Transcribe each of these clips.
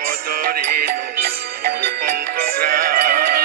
পদরে মোর পঙ্ক গ্রাস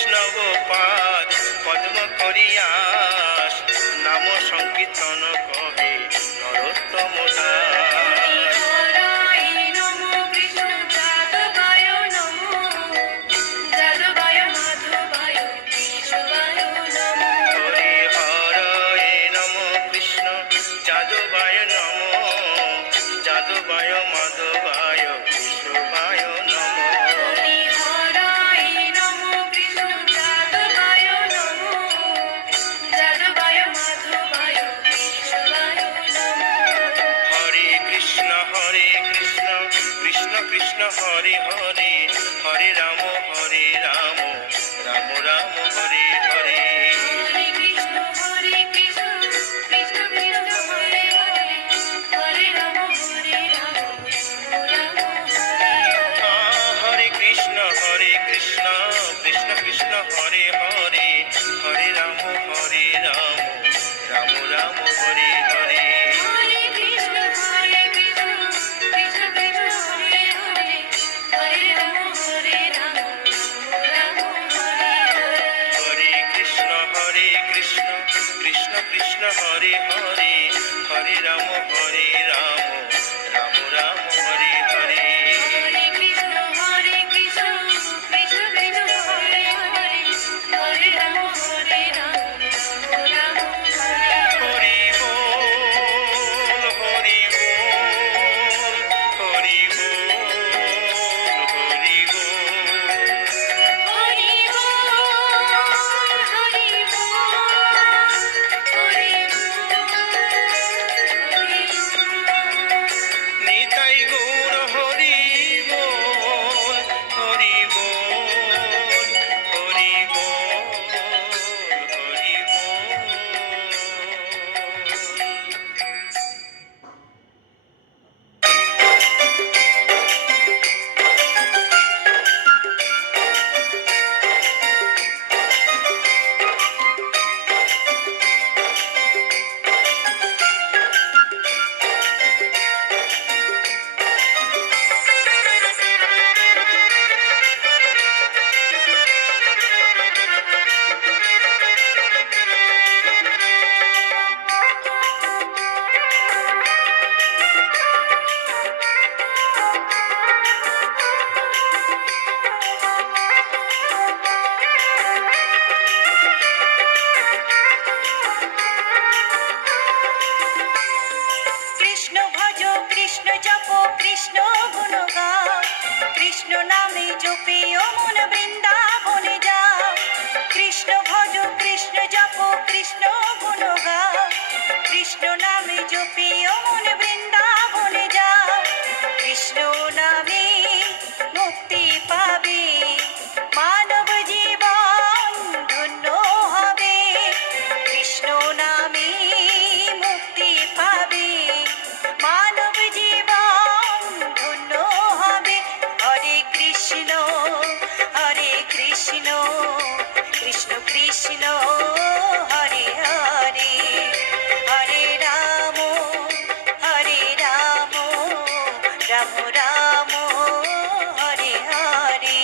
বৈষ্ণব পাদ পদ্ম করিয়াস নাম সংকীর্তন কহে নরোত্তম দাস। যাদবায় নমো যাদবায় মাধবায় কেশবায় নমো। হরে কৃষ্ণ কৃষ্ণ কৃষ্ণ হরে হরে হরে রাম রাম রাম হরে হরে। কৃষ্ণ কৃষ্ণ কৃষ্ণ হরে হরে হরে রাম রাম রাম হরে হরে। হরে কৃষ্ণ কৃষ্ণ কৃষ্ণ হরে হরে হরে রাম রাম রাম হরে হরে। কৃষ্ণ নামে জপিও মন বৃন্দাবনে যাও। কৃষ্ণ ভজ কৃষ্ণ জপ কৃষ্ণ গুণ গাও। কৃষ্ণ নামে জপিও মন বৃন্দাবনে যাও। কৃষ্ণ নামে মুক্তি পাবে মানব জীবন ধন্য হবে। কৃষ্ণ নামে মুক্তি পাবে মানব জীবন ধন্য হবে। হরে কৃষ্ণ কৃষ্ণ কৃষ্ণ হরে হরে হরে রাম রাম রাম হরে হরে।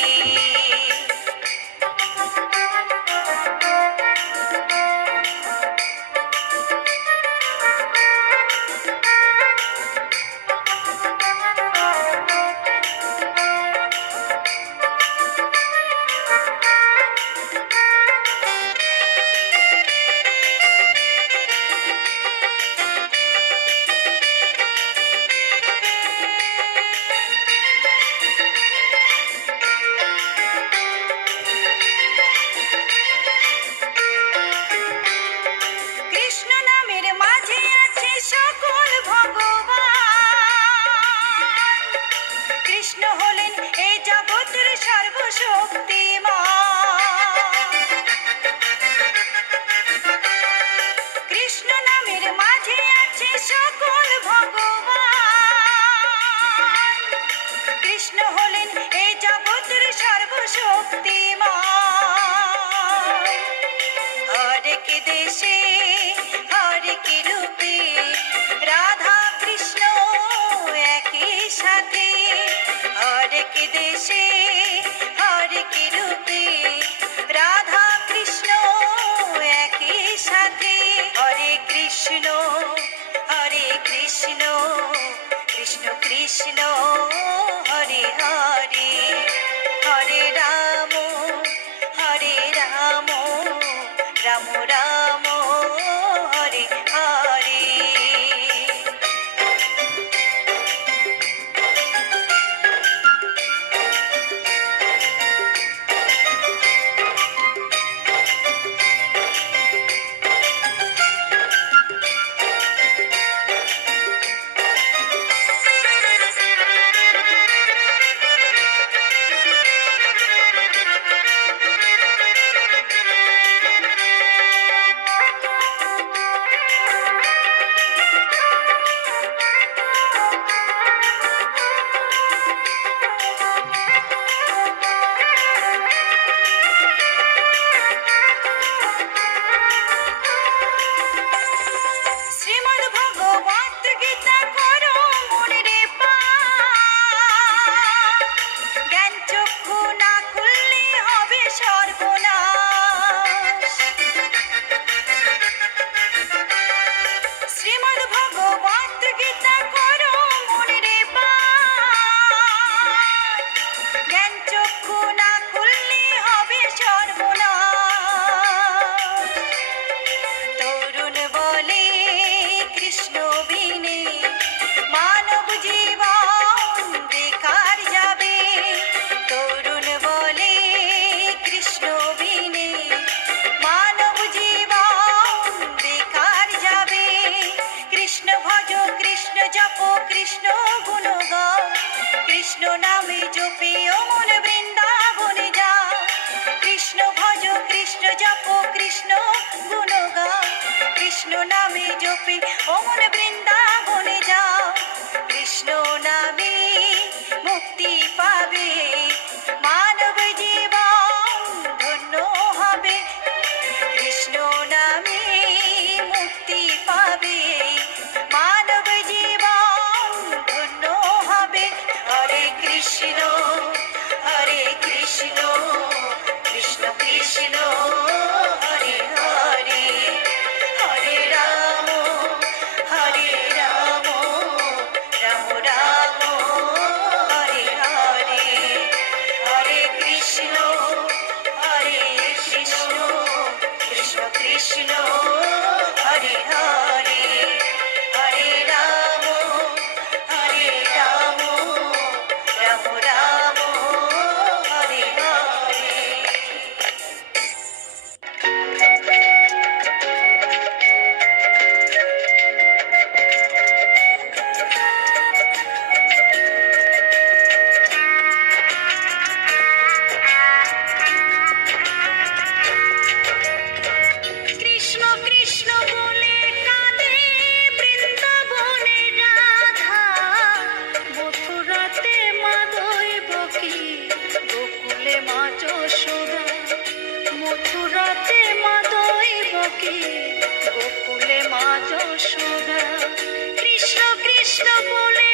কৃষ্ণ নামের মাঝে আছে সকল ভগবান। কৃষ্ণ হলেন এই জগতের সর্বশক্তিমান। রাম রাম হরে হরে। শ্রীমদ্ ভগবত গীতা করো মনে পাঠ, জ্ঞান চক্ষু না খুললে হবে সর্বনাশ। শ্রীমদ্ ভগবত গীতা করো মনে পাঠ, জ্ঞান চক্ষু না খুললে হবে সর্বনাশ। তরুণ বলে কৃষ্ণ বিনে মানব জীবন বেকার যাবে। তরুণ বলে কৃষ্ণ বিনে মানব জীবন বেকার যাবে। কৃষ্ণ ভজ কৃষ্ণ জপ কৃষ্ণ গুণ গাও, কৃষ্ণ নামে জপে ও মন বৃন্দাবনে যাও। কৃষ্ণ ভজ কৃষ্ণ জপ কৃষ্ণ গুণ গাও, কৃষ্ণ নামে জপে ও মন বৃন্দাবনে যাও। কৃষ্ণ নামে মুক্তি পাবে, মানব জীবন ধন্য হবে। কৃষ্ণ নামে মুক্তি পাবে, মানব জীবন ধন্য হবে। হরে কৃষ্ণ কৃষ্ণ কৃষ্ণ হরে হরে, হরে রাম রাম রাম হরে হরে। হরে কৃষ্ণ কৃষ্ণ কৃষ্ণ হরে হরে, হরে রাম রাম রাম হরে হরে। কৃষ্ণ কৃষ্ণ বলে কাঁদে বৃন্দাবনে রাধা, মথুরাতে মা দৈবকী, গোকুলে মা যশোদা। মথুরাতে মা দৈবকী, গোকুলে মা যশোদা। কৃষ্ণ কৃষ্ণ বলে